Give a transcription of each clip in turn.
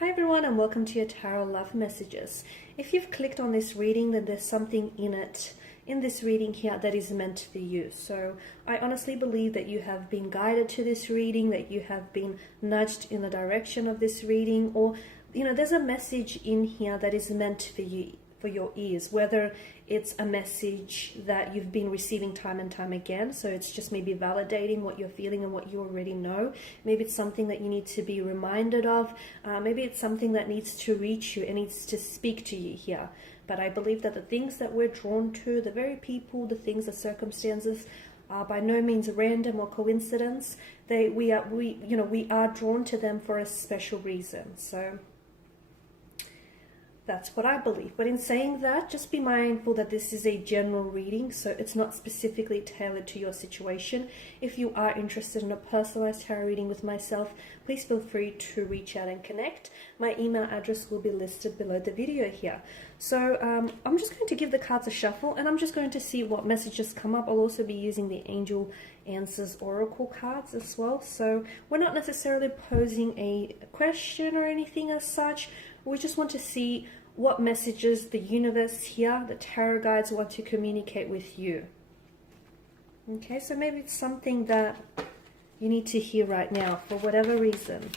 Hi everyone, and welcome to your Tarot Love Messages. If you've clicked on this reading, then there's something in this reading here that is meant for you. So I honestly believe that you have been guided to this reading, that you have been nudged in the direction of this reading, or there's a message in here that is meant for you, for your ears, whether it's a message that you've been receiving time and time again, so it's just maybe validating what you're feeling and what you already know. Maybe it's something that you need to be reminded of. Maybe it's something that needs to reach you and needs to speak to you here. But I believe that the things that we're drawn to, the very people, the things, the circumstances, are by no means random or coincidence. We are drawn to them for a special reason. So that's what I believe. But in saying that, just be mindful that this is a general reading, so it's not specifically tailored to your situation. If you are interested in a personalized tarot reading with myself, please feel free to reach out and connect. My email address will be listed below the video here. So I'm just going to give the cards a shuffle, and I'm just going to see what messages come up. I'll also be using the Angel Answers Oracle cards as well. So we're not necessarily posing a question or anything as such. We just want to see what messages the universe here, the tarot guides, want to communicate with you. Okay, so maybe it's something that you need to hear right now for whatever reason.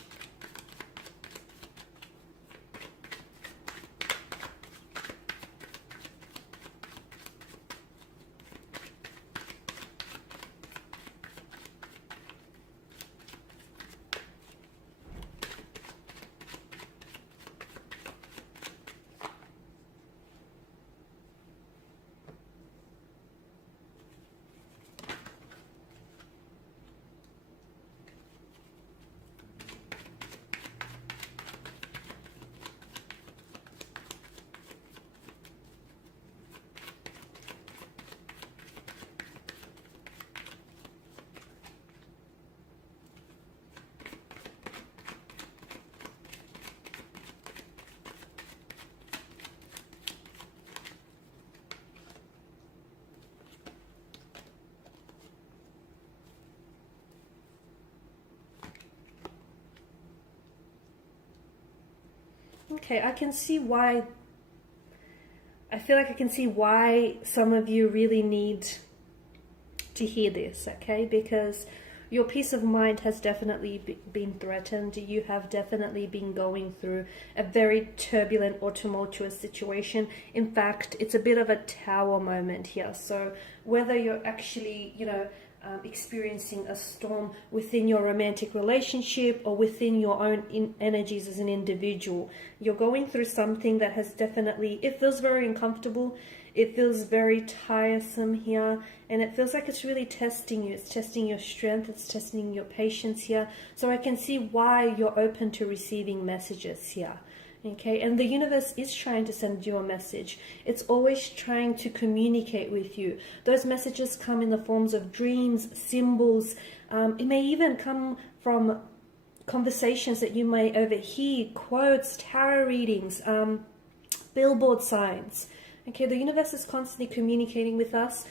Okay, I feel like I can see why some of you really need to hear this, okay? Because your peace of mind has definitely been threatened. You have definitely been going through a very turbulent or tumultuous situation. In fact, it's a bit of a tower moment here. So whether you're actually, experiencing a storm within your romantic relationship or within your own energies as an individual, you're going through something that has definitely, it feels very uncomfortable, it feels very tiresome here, and it feels like it's really testing you. It's testing your strength, it's testing your patience here. So I can see why you're open to receiving messages here. Okay, and the universe is trying to send you a message. It's always trying to communicate with you. Those messages come in the forms of dreams, symbols. It may even come from conversations that you may overhear, quotes, tarot readings, billboard signs. Okay, the universe is constantly communicating with us.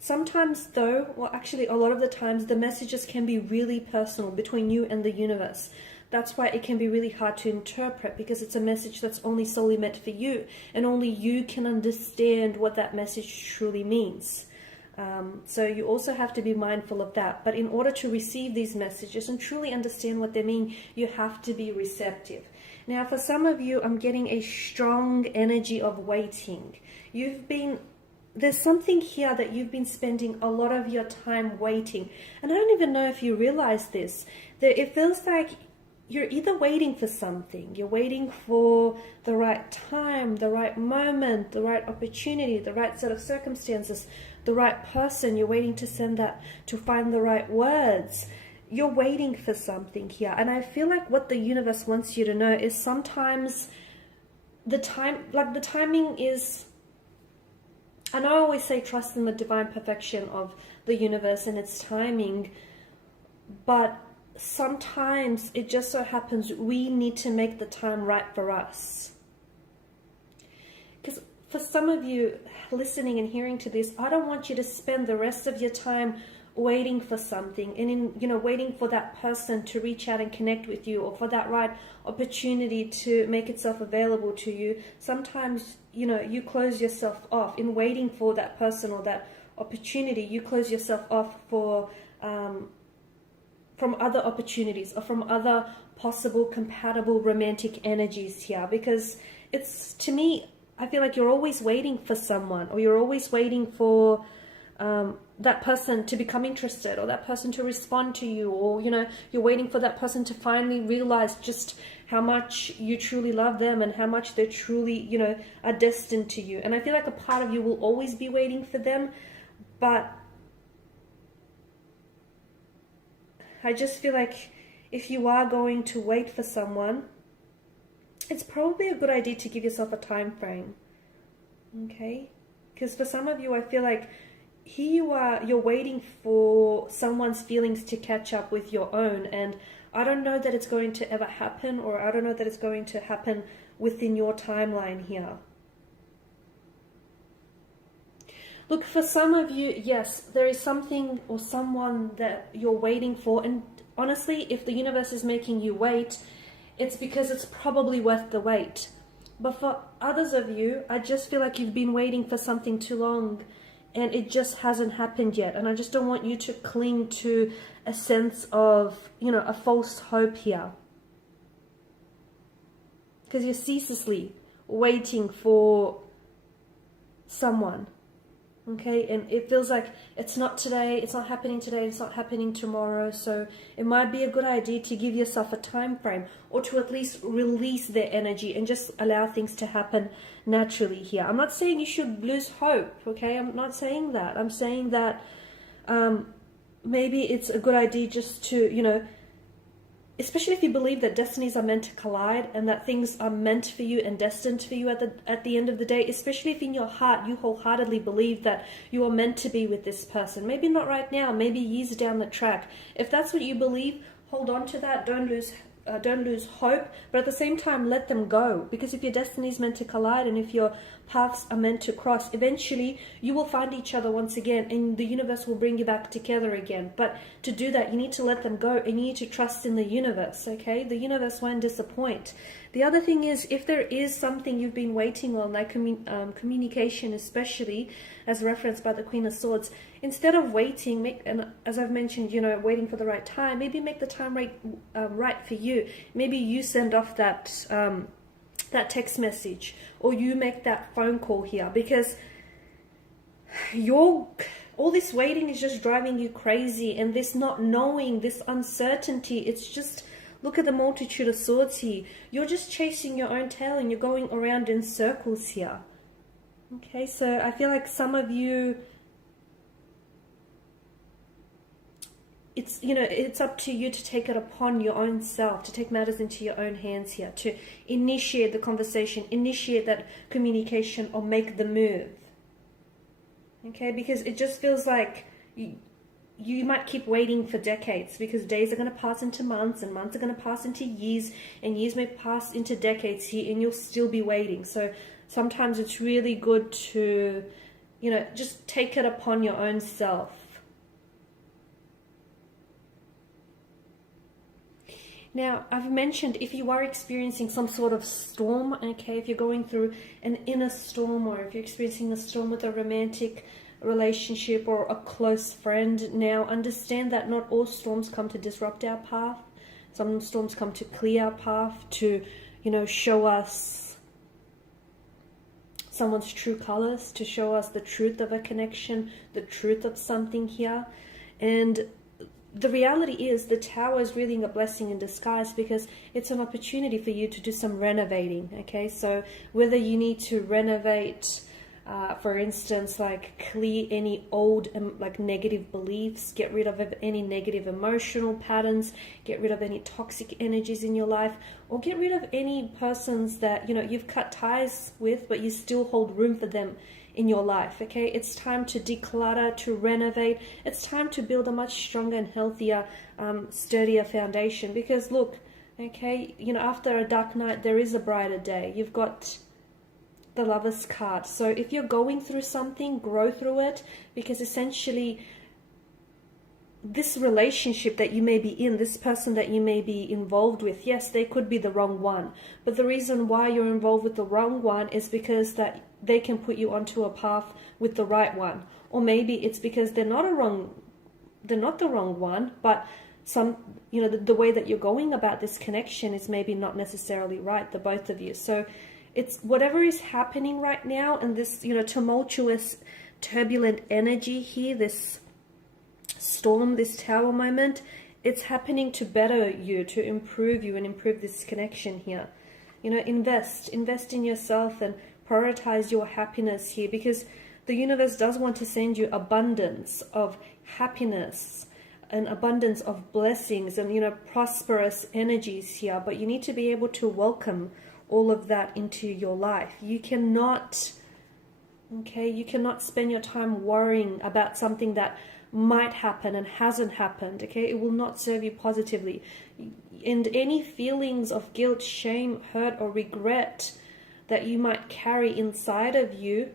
Sometimes though, well actually a lot of the times, the messages can be really personal between you and the universe. That's why it can be really hard to interpret, because it's a message that's only solely meant for you, and only you can understand what that message truly means. So you also have to be mindful of that. But in order to receive these messages and truly understand what they mean, you have to be receptive. Now, for some of you, I'm getting a strong energy of waiting. There's something here that you've been spending a lot of your time waiting. And I don't even know if you realize this, that it feels like you're either waiting for something, you're waiting for the right time, the right moment, the right opportunity, the right set of circumstances, the right person. You're waiting to find the right words. You're waiting for something here. And I feel like what the universe wants you to know is sometimes the timing is, and I always say trust in the divine perfection of the universe and its timing, but sometimes it just so happens we need to make the time right for us. Because for some of you listening and hearing to this, I don't want you to spend the rest of your time waiting for something, and in, you know, waiting for that person to reach out and connect with you, or for that right opportunity to make itself available to you, sometimes, you know, you close yourself off in waiting for that person or that opportunity. You close yourself off for from other opportunities or from other possible compatible romantic energies here, because it's, to me, I feel like you're always waiting for someone, or you're always waiting for that person to become interested, or that person to respond to you, or, you know, you're waiting for that person to finally realize just how much you truly love them and how much they're truly, you know, are destined to you. And I feel like a part of you will always be waiting for them, but I just feel like if you are going to wait for someone, it's probably a good idea to give yourself a time frame, okay? Because for some of you, I feel like here you are, you're waiting for someone's feelings to catch up with your own, and I don't know that it's going to ever happen, or I don't know that it's going to happen within your timeline here. Look, for some of you, yes, there is something or someone that you're waiting for, and honestly, if the universe is making you wait, it's because it's probably worth the wait. But for others of you, I just feel like you've been waiting for something too long, and it just hasn't happened yet. And I just don't want you to cling to a sense of, you know, a false hope here, because you're ceaselessly waiting for someone. Okay, and it feels like it's not today, it's not happening today, it's not happening tomorrow. So it might be a good idea to give yourself a time frame, or to at least release their energy and just allow things to happen naturally here. I'm not saying you should lose hope, okay? I'm not saying that. I'm saying that maybe it's a good idea just to, you know, especially if you believe that destinies are meant to collide, and that things are meant for you and destined for you at the end of the day, especially if in your heart you wholeheartedly believe that you are meant to be with this person. Maybe not right now, maybe years down the track. If that's what you believe, hold on to that. Don't lose hope, but at the same time, let them go. Because if your destiny is meant to collide, and if your paths are meant to cross, eventually you will find each other once again, and the universe will bring you back together again. But to do that, you need to let them go, and you need to trust in the universe, okay? The universe won't disappoint. The other thing is, if there is something you've been waiting on, like communication, especially as referenced by the Queen of Swords, instead of waiting, and as I've mentioned, you know, waiting for the right time, maybe make the time right for you. Maybe you send off that that text message, or you make that phone call here, because all this waiting is just driving you crazy, and this not knowing, this uncertainty, it's just, look at the multitude of swords here. You're just chasing your own tail, and you're going around in circles here. Okay, so I feel like some of you, it's, you know, it's up to you to take it upon your own self, to take matters into your own hands here, to initiate the conversation, initiate that communication, or make the move. Okay, because it just feels like you might keep waiting for decades, because days are going to pass into months, and months are going to pass into years, and years may pass into decades here, and you'll still be waiting. So sometimes it's really good to, you know, just take it upon your own self. Now, I've mentioned, if you are experiencing some sort of storm, okay, if you're going through an inner storm, or if you're experiencing a storm with a romantic relationship or a close friend, now understand that not all storms come to disrupt our path. Some storms come to clear our path, to, you know, show us someone's true colors, to show us the truth of a connection, the truth of something here. And the reality is, the Tower is really a blessing in disguise, because it's an opportunity for you to do some renovating, okay? So whether you need to renovate, for instance, like clear any old like negative beliefs, get rid of any negative emotional patterns, get rid of any toxic energies in your life, or get rid of any persons that, you know, you've cut ties with, but you still hold room for them in your life, okay? It's time to declutter, to renovate. It's time to build a much stronger and healthier, sturdier foundation. Because look, okay, you know, after a dark night, there is a brighter day. You've got the Lover's card. So if you're going through something, grow through it, because essentially this relationship that you may be in, this person that you may be involved with, yes, they could be the wrong one. But the reason why you're involved with the wrong one is because that they can put you onto a path with the right one. Or maybe it's because they're not the wrong one, but the way that you're going about this connection is maybe not necessarily right, the both of you. So it's whatever is happening right now, and this, tumultuous, turbulent energy here, this storm, this tower moment, it's happening to better you, to improve you and improve this connection here. Invest in yourself and prioritize your happiness here, because the universe does want to send you abundance of happiness, an abundance of blessings and, prosperous energies here. But you need to be able to welcome all of that into your life. You cannot spend your time worrying about something that might happen and hasn't happened. It will not serve you positively. And any feelings of guilt, shame, hurt, or regret that you might carry inside of you,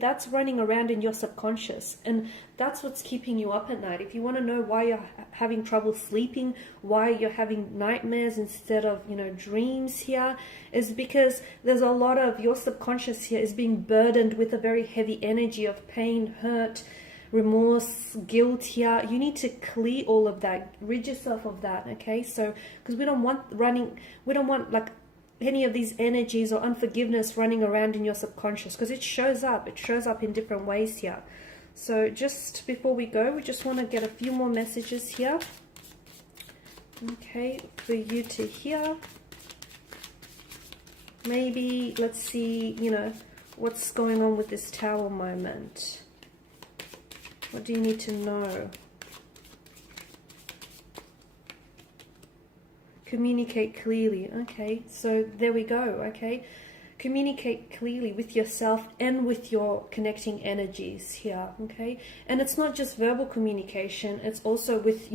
that's running around in your subconscious, and that's what's keeping you up at night. If you want to know why you're having trouble sleeping, why you're having nightmares instead of dreams here, is because there's a lot of your subconscious here is being burdened with a very heavy energy of pain, hurt, remorse, guilt here. You need to clear all of that, rid yourself of that. So because we don't want like any of these energies or unforgiveness running around in your subconscious, because it shows up in different ways here. So just before we go, we just want to get a few more messages here, for you to hear. Maybe let's see, what's going on with this tower moment. What do you need to know? Communicate clearly. So there we go. Communicate clearly with yourself and with your connecting energies here. And it's not just verbal communication, it's also with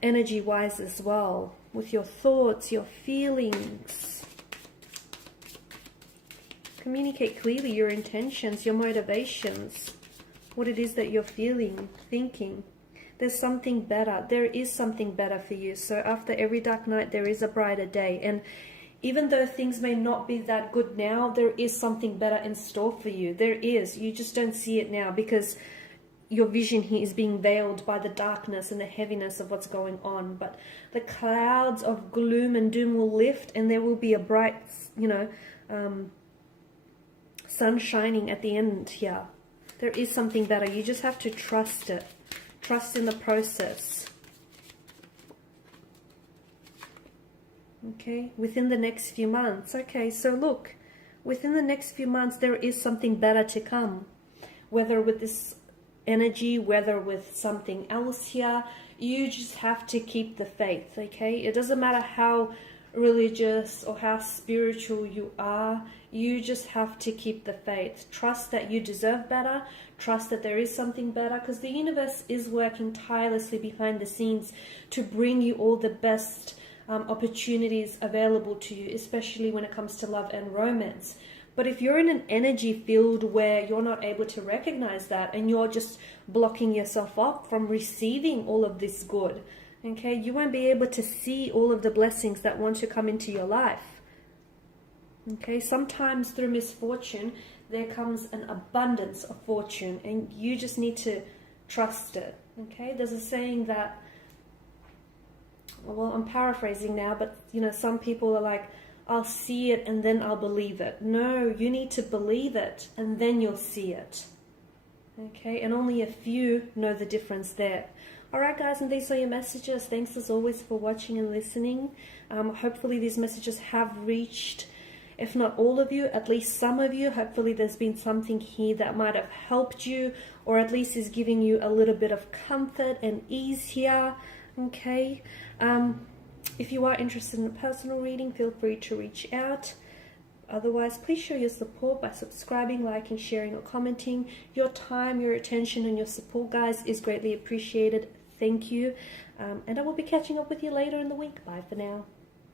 energy wise as well, with your thoughts, your feelings. Communicate clearly your intentions, your motivations, what it is that you're feeling, thinking. There's something better. There is something better for you. So after every dark night, there is a brighter day. And even though things may not be that good now, there is something better in store for you. There is. You just don't see it now because your vision here is being veiled by the darkness and the heaviness of what's going on. But the clouds of gloom and doom will lift, and there will be a bright, sun shining at the end here. There is something better. You just have to trust it. Trust in the process. Within the next few months. So look, within the next few months, there is something better to come. Whether with this energy, whether with something else here, you just have to keep the faith, It doesn't matter how religious or how spiritual you are, you just have to keep the faith. Trust that you deserve better. Trust that there is something better, because the universe is working tirelessly behind the scenes to bring you all the best opportunities available to you, especially when it comes to love and romance. But if you're in an energy field where you're not able to recognize that, and you're just blocking yourself up from receiving all of this good, you won't be able to see all of the blessings that want to come into your life. Sometimes through misfortune, there comes an abundance of fortune, and you just need to trust it. There's a saying that, well, I'm paraphrasing now, but some people are like, I'll see it and then I'll believe it. No, you need to believe it and then you'll see it. And only a few know the difference there. Alright guys, and these are your messages. Thanks as always for watching and listening. Hopefully these messages have reached, if not all of you, at least some of you. Hopefully there's been something here that might have helped you, or at least is giving you a little bit of comfort and ease here. If you are interested in a personal reading, feel free to reach out. Otherwise, please show your support by subscribing, liking, sharing, or commenting. Your time, your attention, and your support, guys, is greatly appreciated. Thank you. And I will be catching up with you later in the week. Bye for now.